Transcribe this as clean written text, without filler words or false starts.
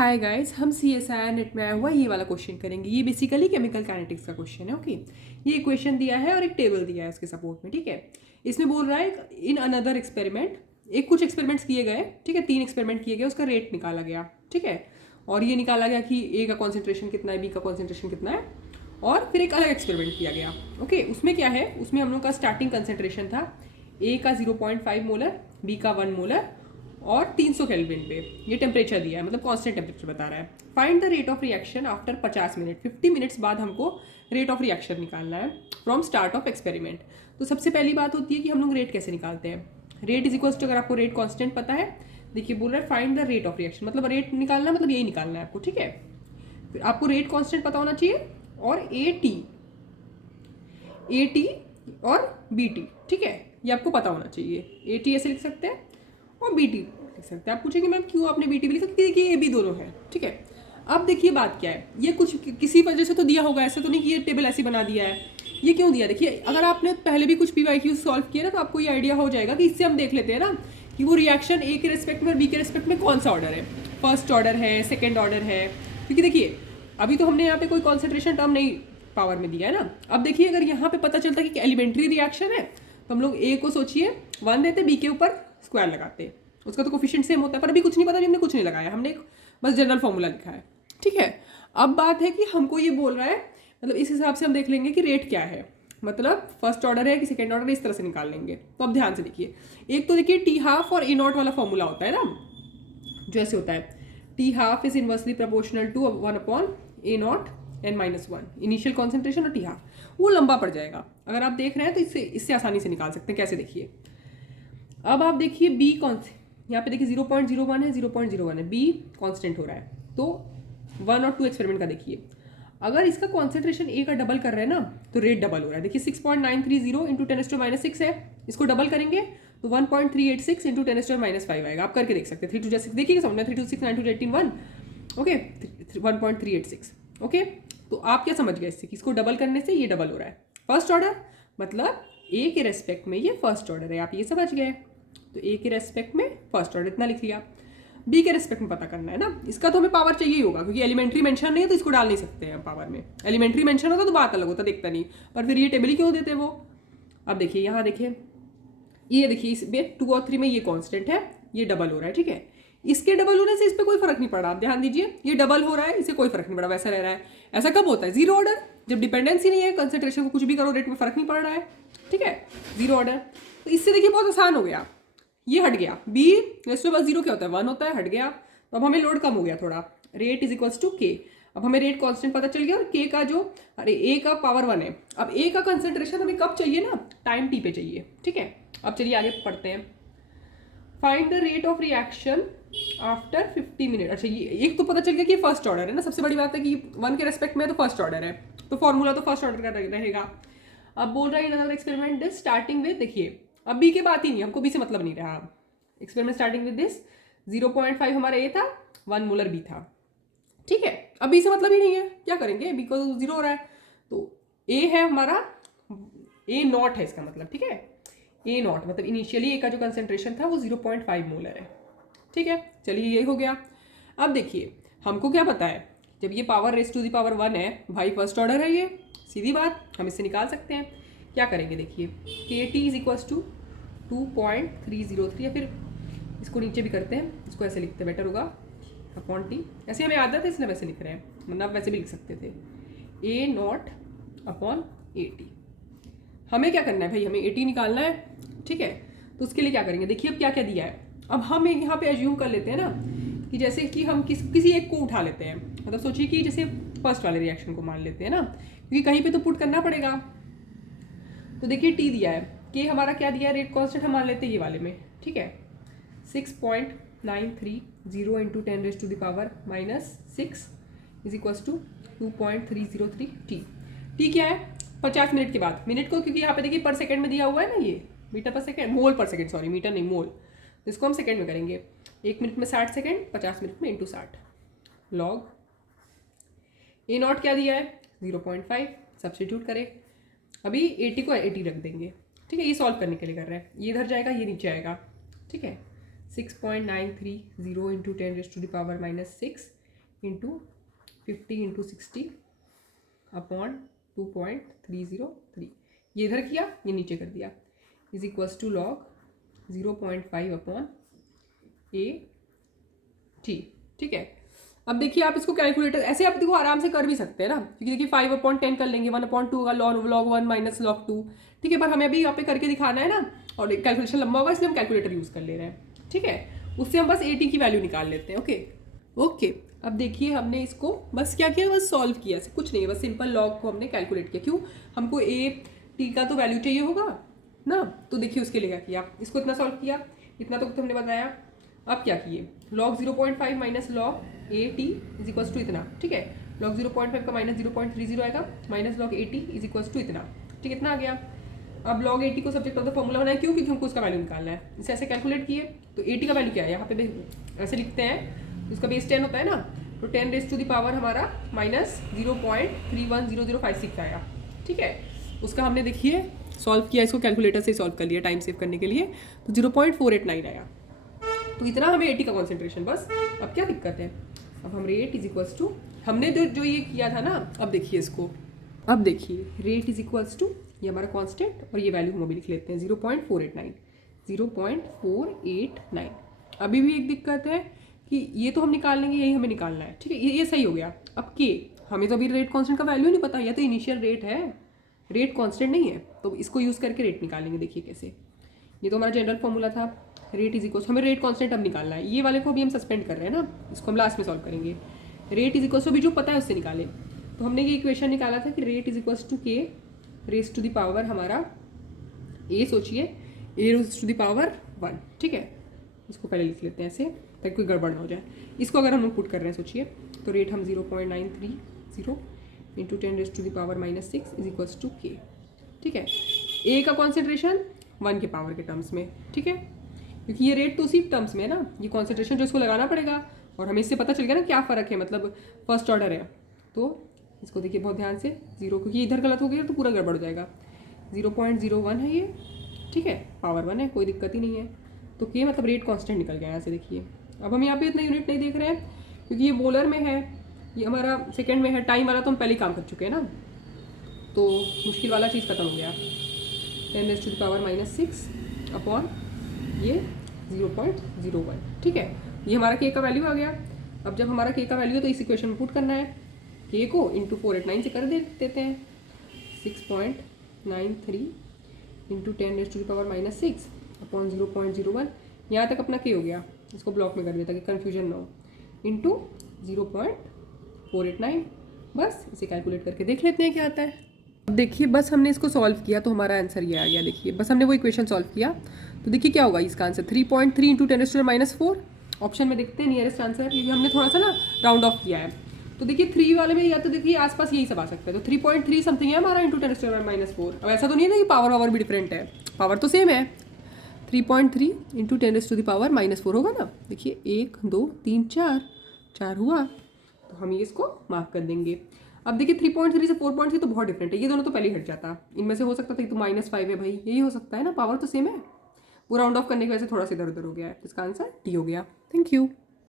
Hi guys, हम CSIR net में आया हुआ ये वाला क्वेश्चन करेंगे। ये बेसिकली केमिकल काइनेटिक्स का क्वेश्चन है। ओके, ये इक्वेशन दिया है और एक टेबल दिया है इसके सपोर्ट में। ठीक है, इसमें बोल रहा है इन अनदर एक्सपेरिमेंट, एक कुछ एक्सपेरिमेंट्स किए गए। ठीक है, 3 एक्सपेरिमेंट किए गए, उसका रेट निकाला गया। ठीक है, और ये निकाला गया कि ए का कॉन्सेंट्रेशन कितना है, बी का कॉन्सेंट्रेशन कितना है, और फिर एक अलग एक्सपेरिमेंट किया गया। ओके, उसमें क्या है, उसमें हम लोग का स्टार्टिंग कंसेंट्रेशन था ए का 0.5 मोलर, बी का 1 मोलर और 300 केल्विन पे ये टेम्परेचर दिया है, मतलब कांस्टेंट टेम्परेचर बता रहा है। Find the rate of reaction after 50 minute, 50 minutes बाद हमको रेट ऑफ रिएक्शन निकालना है फ्रॉम स्टार्ट ऑफ एक्सपेरिमेंट। तो सबसे पहली बात होती है कि हम लोग रेट कैसे निकालते हैं। रेट इज इक्वल्स टू, अगर आपको रेट कांस्टेंट पता है, देखिए बोल रहा है find the rate of reaction, मतलब रेट निकालना मतलब यही निकालना है आपको। ठीक है, फिर आपको रेट कांस्टेंट पता होना चाहिए और ए टी और बी टी। ठीक है, ये आपको पता होना चाहिए। ए टी ऐसे लिख सकते हैं और बी टी लिख सकते हैं। आप पूछेंगे मैम क्यों आपने बी टी भी लिखा, क्योंकि देखिए ए बी दोनों है। ठीक है, अब देखिए बात क्या है, ये कुछ किसी वजह से तो दिया होगा, ऐसा तो नहीं कि ये टेबल ऐसी बना दिया है। ये क्यों दिया, देखिए अगर आपने पहले भी कुछ PYQ सॉल्व किया ना तो आपको ये आइडिया हो जाएगा कि इससे हम देख लेते हैं ना कि वो रिएक्शन ए के रिस्पेक्ट में और बी के रिस्पेक्ट में कौन सा ऑर्डर है, फर्स्ट ऑर्डर है, सेकेंड ऑर्डर है। क्योंकि देखिए अभी तो हमने यहाँ पे कोई कॉन्सेंट्रेशन टर्म नहीं पावर में दिया है ना। अब देखिए अगर यहाँ पे पता चलता है कि एलिमेंट्री रिएक्शन है तो हम लोग ए को सोचिए 1 देते, बी के ऊपर स्क्वायर लगाते, उसका तो कोफिशिएंट सेम होता है। पर अभी कुछ नहीं पता, हमने कुछ नहीं लगाया, हमने बस जनरल फॉर्मूला लिखा है। ठीक है, अब बात है कि हमको ये बोल रहा है, मतलब इस हिसाब से हम देख लेंगे कि रेट क्या है, मतलब फर्स्ट ऑर्डर है कि सेकेंड ऑर्डर है, इस तरह से निकाल लेंगे। तो अब ध्यान से देखिए, एक तो देखिए टी हाफ और ए नॉट वाला फॉर्मूला होता है ना, जो ऐसे होता है T half is inversely proportional to 1 upon A naught N -1, initial concentration और टी हाफ, वो लंबा पड़ जाएगा। अगर आप देख रहे हैं तो इससे आसानी से निकाल सकते हैं। कैसे, देखिए अब आप देखिए बी कौन से, यहाँ पे देखिए 0.01 है, 0.01 है, बी कांस्टेंट हो रहा है। तो 1 और 2 एक्सपेरिमेंट का देखिए, अगर इसका कॉन्सेंट्रेशन ए का डबल कर रहे हैं ना तो रेट डबल हो रहा है। देखिए 6.930 इंटू 10⁻⁻6 है, इसको डबल करेंगे तो 1.386 इंटू 10⁻⁵ आएगा। आप करके देख सकते हैं, 3 2 6 देखिए समझना, 3 2 6 9 2 18 1, ओके 1.386। ओके, तो आप क्या समझ गए इससे कि इसको डबल करने से ये डबल हो रहा है। फर्स्ट ऑर्डर मतलब ए के रेस्पेक्ट में ये फर्स्ट ऑर्डर है, आप ये समझ गए। तो ए के रेस्पेक्ट में फर्स्ट ऑर्डर इतना लिख लिया। बी के रेस्पेक्ट में पता करना है ना, इसका तो हमें पावर चाहिए ही होगा, क्योंकि एलिमेंट्री मेंशन नहीं है तो इसको डाल नहीं सकते हैं पावर में। एलिमेंट्री मेंशन होता तो बात अलग होता, देखता नहीं, पर फिर ये टेबल ही क्यों देते वो। अब देखिए यहाँ देखिए, ये देखिए इसमें 2 और 3 में ये कांस्टेंट है, ये डबल हो रहा है। ठीक है, इसके डबल होने से इस पर कोई फर्क नहीं पड़ा। आप ध्यान दीजिए, ये डबल हो रहा है, इसे कोई फर्क नहीं पड़ा, वैसा रह रहा है। ऐसा कब होता है, जीरो ऑर्डर, जब डिपेंडेंसी नहीं है, कंसेंट्रेशन को कुछ भी करो रेट में फर्क नहीं पड़ रहा है। ठीक है, जीरो ऑर्डर। तो इससे देखिए बहुत आसान हो गया, ये हट गया, बी रेस्ट बस जीरो क्या होता है 1 होता है, हट गया। तो अब हमें लोड कम हो गया थोड़ा, रेट इज इक्वल्स टू के। अब हमें रेट कांस्टेंट पता चल गया और के का जो, अरे ए का पावर 1 है। अब ए का कंसेंट्रेशन हमें कब चाहिए ना, टाइम टी पे चाहिए। ठीक है, अब चलिए आगे पढ़ते हैं। Find the rate of reaction after 50 minute. अच्छा, ये एक तो पता चल गया कि फर्स्ट ऑर्डर है ना, सबसे बड़ी बात है कि 1 के रेस्पेक्ट में तो फर्स्ट ऑर्डर है, तो फॉर्मूला तो फर्स्ट ऑर्डर का रहेगा। अब बोल रहा है another experiment this starting with, देखिए अब बी के बात ही नहीं, हमको बी से मतलब नहीं रहा। एक्सपेरिमेंट स्टार्टिंग विद दिस 0.5 हमारा ए था, 1 मोलर बी था। ठीक है, अब बी से मतलब ही नहीं है, क्या करेंगे, बी को तो जीरो हो रहा है। तो ए है हमारा, ए नॉट है इसका मतलब। ठीक है, ए नॉट मतलब इनिशियली ए का जो कंसेंट्रेशन था वो 0.5 मोलर है। ठीक है, चलिए ये हो गया। अब देखिए हमको क्या पता है, जब ये power raise to the power 1 है भाई, फर्स्ट ऑर्डर है, ये सीधी बात, हम इससे निकाल सकते हैं। क्या करेंगे, देखिए के टी इज इक्वल्स टू 2.303, या फिर इसको नीचे भी करते हैं, इसको ऐसे लिखते हैं बेटर होगा, अपॉन टी। ऐसे हमें आदत है इसलिए वैसे लिख रहे हैं, वरना आप वैसे भी लिख सकते थे, ए नॉट अपॉन ए टी। हमें क्या करना है भाई, हमें ए टी निकालना है। ठीक है, तो उसके लिए क्या करेंगे, देखिए अब क्या क्या दिया है। अब हम यहाँ पे एज्यूम कर लेते हैं ना कि जैसे कि हम किसी एक को उठा लेते हैं, मतलब सोचिए कि जैसे फर्स्ट वाले रिएक्शन को मान लेते हैं ना, क्योंकि कहीं पे तो पुट करना पड़ेगा। तो देखिए टी दिया है, के हमारा क्या दिया है, रेट कांस्टेंट हम मान लेते हैं ये वाले में। ठीक है, 6.930 into 10⁻⁻6 is equals to 2.303 T. T क्या है, 50 मिनट के बाद, मिनट को क्योंकि यहाँ पे देखिए पर सेकंड में दिया हुआ है ना, ये मीटर पर सेकंड, मोल पर सेकंड, सॉरी मीटर नहीं मोल, तो इसको हम सेकंड में करेंगे। 1 मिनट में 60 सेकंड, 50 मिनट में इंटू 60 लॉग। ए नॉट क्या दिया है 0.5, सब्स्टिट्यूट करें, अभी 80 को 80 रख देंगे। ठीक है, ये सॉल्व करने के लिए कर रहे हैं, ये इधर जाएगा ये नीचे आएगा। ठीक है, 6.930 इंटू 10⁻⁻6 इंटू 50 इंटू 60 अपॉन 2.303, ये इधर किया, ये नीचे कर दिया, is equals to log 0.5 upon A T. ठीक है, अब देखिए आप इसको कैलकुलेटर ऐसे आप देखो आराम से कर भी सकते हैं ना, क्योंकि देखिए 5/10 कर लेंगे, 1/2 होगा log 1 माइनस log 2। ठीक है, पर हमें अभी यहाँ पे करके दिखाना है ना, और कैलकुलेशन लंबा होगा इसलिए हम कैलकुलेटर यूज़ कर ले रहे हैं। ठीक है, उससे हम बस ए टी की वैल्यू निकाल लेते हैं। ओके, अब देखिए हमने इसको बस क्या किया, बस सॉल्व किया, कुछ नहीं है, बस सिंपल लॉग को हमने कैलकुलेट किया। क्यों, हमको ए टी का तो वैल्यू चाहिए होगा ना, तो देखिए उसके लिए क्या किया, इसको इतना सॉल्व किया, इतना तो हमने बताया। अब क्या किए, log 0.5 minus log A T is equals to इतना। ठीक है, log 0.5 का माइनस 0.30 आएगा, minus log A T is equals to इतना। ठीक है, इतना आ गया। अब log ए टी को सब्जेक्ट ऑफ द फॉर्मूला बनाया, क्यों, क्योंकि हमको उसका वैल्यू निकालना है। इसे ऐसे कैलकुलेट किए तो ए टी का वैल्यू क्या है, यहाँ पे ऐसे लिखते हैं, उसका बेस 10 होता है ना, तो 10 रेज़ टू द पावर हमारा माइनस 0.310056 आया। ठीक है, उसका हमने देखिए सॉल्व किया, इसको कैलकुलेटर से सॉल्व कर लिया टाइम सेव करने के लिए, तो 0.489 आया। तो इतना हमें ए टी का कॉन्सेंट्रेशन बस। अब क्या दिक्कत है, अब हम रेट इज इक्वल्स टू, हमने जो ये किया था ना, अब देखिए इसको, अब देखिए रेट इज इक्वल्स टू ये हमारा कांस्टेंट और ये वैल्यू हम अभी लिख लेते हैं 0.489, 0.489। अभी भी एक दिक्कत है कि ये तो हम निकाल लेंगे, यही हमें निकालना है। ठीक है, ये सही हो गया। अब के, हमें तो अभी रेट कांस्टेंट का वैल्यू नहीं पता, या तो इनिशियल रेट है, रेट कांस्टेंट नहीं है, तो इसको यूज़ करके रेट निकालेंगे। देखिए कैसे, ये तो हमारा जनरल फॉर्मूला था, रेट इज इक्वल, हमें रेट कांस्टेंट अब निकालना है। ये वाले को अभी हम सस्पेंड कर रहे हैं ना, इसको हम लास्ट में सॉल्व करेंगे। रेट इज इक्वल टू अभी जो पता है उससे निकाले, तो हमने ये इक्वेशन निकाला था कि रेट इज इक्वल टू के रेज टू द पावर हमारा ए, सोचिए ए रेज टू द पावर 1। ठीक है, इसको पहले लिख लेते हैं ऐसे ताकि कोई गड़बड़ ना हो जाए। इसको अगर हम लोग पुट कर रहे हैं सोचिए, तो रेट हम 0.930 into 10 raise to the power minus 6 is equals to K. ठीक है, ए का कॉन्सेंट्रेशन 1 के पावर के टर्म्स में। ठीक है, क्योंकि ये रेट तो उसी टर्म्स में है ना, ये कॉन्सेंट्रेशन जो इसको लगाना पड़ेगा, और हमें इससे पता चल गया ना क्या फ़र्क है, मतलब फर्स्ट ऑर्डर है। तो इसको देखिए बहुत ध्यान से, 0, क्योंकि इधर गलत हो गया तो पूरा गड़बड़ हो जाएगा। 0.01 है ये। ठीक है, पावर 1 है, कोई दिक्कत ही नहीं है। तो के मतलब रेट कांस्टेंट निकल गया यहाँ से। देखिए अब हम यहाँ पे इतना यूनिट नहीं देख रहे हैं, क्योंकि ये मोलर में है, ये हमारा सेकेंड में है। टाइम वाला तो हम पहले ही काम कर चुके हैं ना, तो मुश्किल वाला चीज़ खत्म हो गया। 10 raise to the power minus 6 upon ये 0.01। ठीक है, ये हमारा के का वैल्यू आ गया। अब जब हमारा के का वैल्यू है तो इस इक्वेशन में पुट करना है, के को इंटू 489 से कर देते हैं, 6.93 into 10 raise to the power minus 6 upon 0.01। यहाँ तक अपना के हो गया, इसको ब्लॉक में कर दिया ताकि कन्फ्यूजन ना हो, इंटू 0.489। बस इसे कैलकुलेट करके देख लेते हैं क्या आता है। अब देखिए बस हमने इसको सॉल्व किया तो हमारा आंसर ये आ गया। देखिए बस हमने वो इक्वेशन सॉल्व किया, तो देखिए क्या होगा इसका answer, 3.3 into 10 raise to the minus 4। Option में देखते हैं नियरेस्ट आंसर, क्योंकि हमने थोड़ा सा ना राउंड ऑफ किया है। तो देखिए 3 वाले में या तो देखिए आसपास यही सब आ सकता है, तो 3.3 समथिंग है हमारा into 10 raise to the minus 4। अब ऐसा तो नहीं है ना कि पावर भी डिफरेंट है, पावर तो सेम है। 3.3 into 10 raise to the power minus 4 होगा ना। देखिए 1 2 3 4 हुआ, तो हम ये इसको मार्क कर देंगे। अब देखिए 3.3 से 4.3 तो बहुत डिफरेंट है, ये दोनों तो पहले ही हट जाता। इनमें से हो सकता था तो -5 है भाई, यही हो सकता है ना, पावर तो सेम है। वो राउंड ऑफ करने की वजह से थोड़ा सा इधर उधर हो गया है, इसका आंसर डी हो गया। Thank you.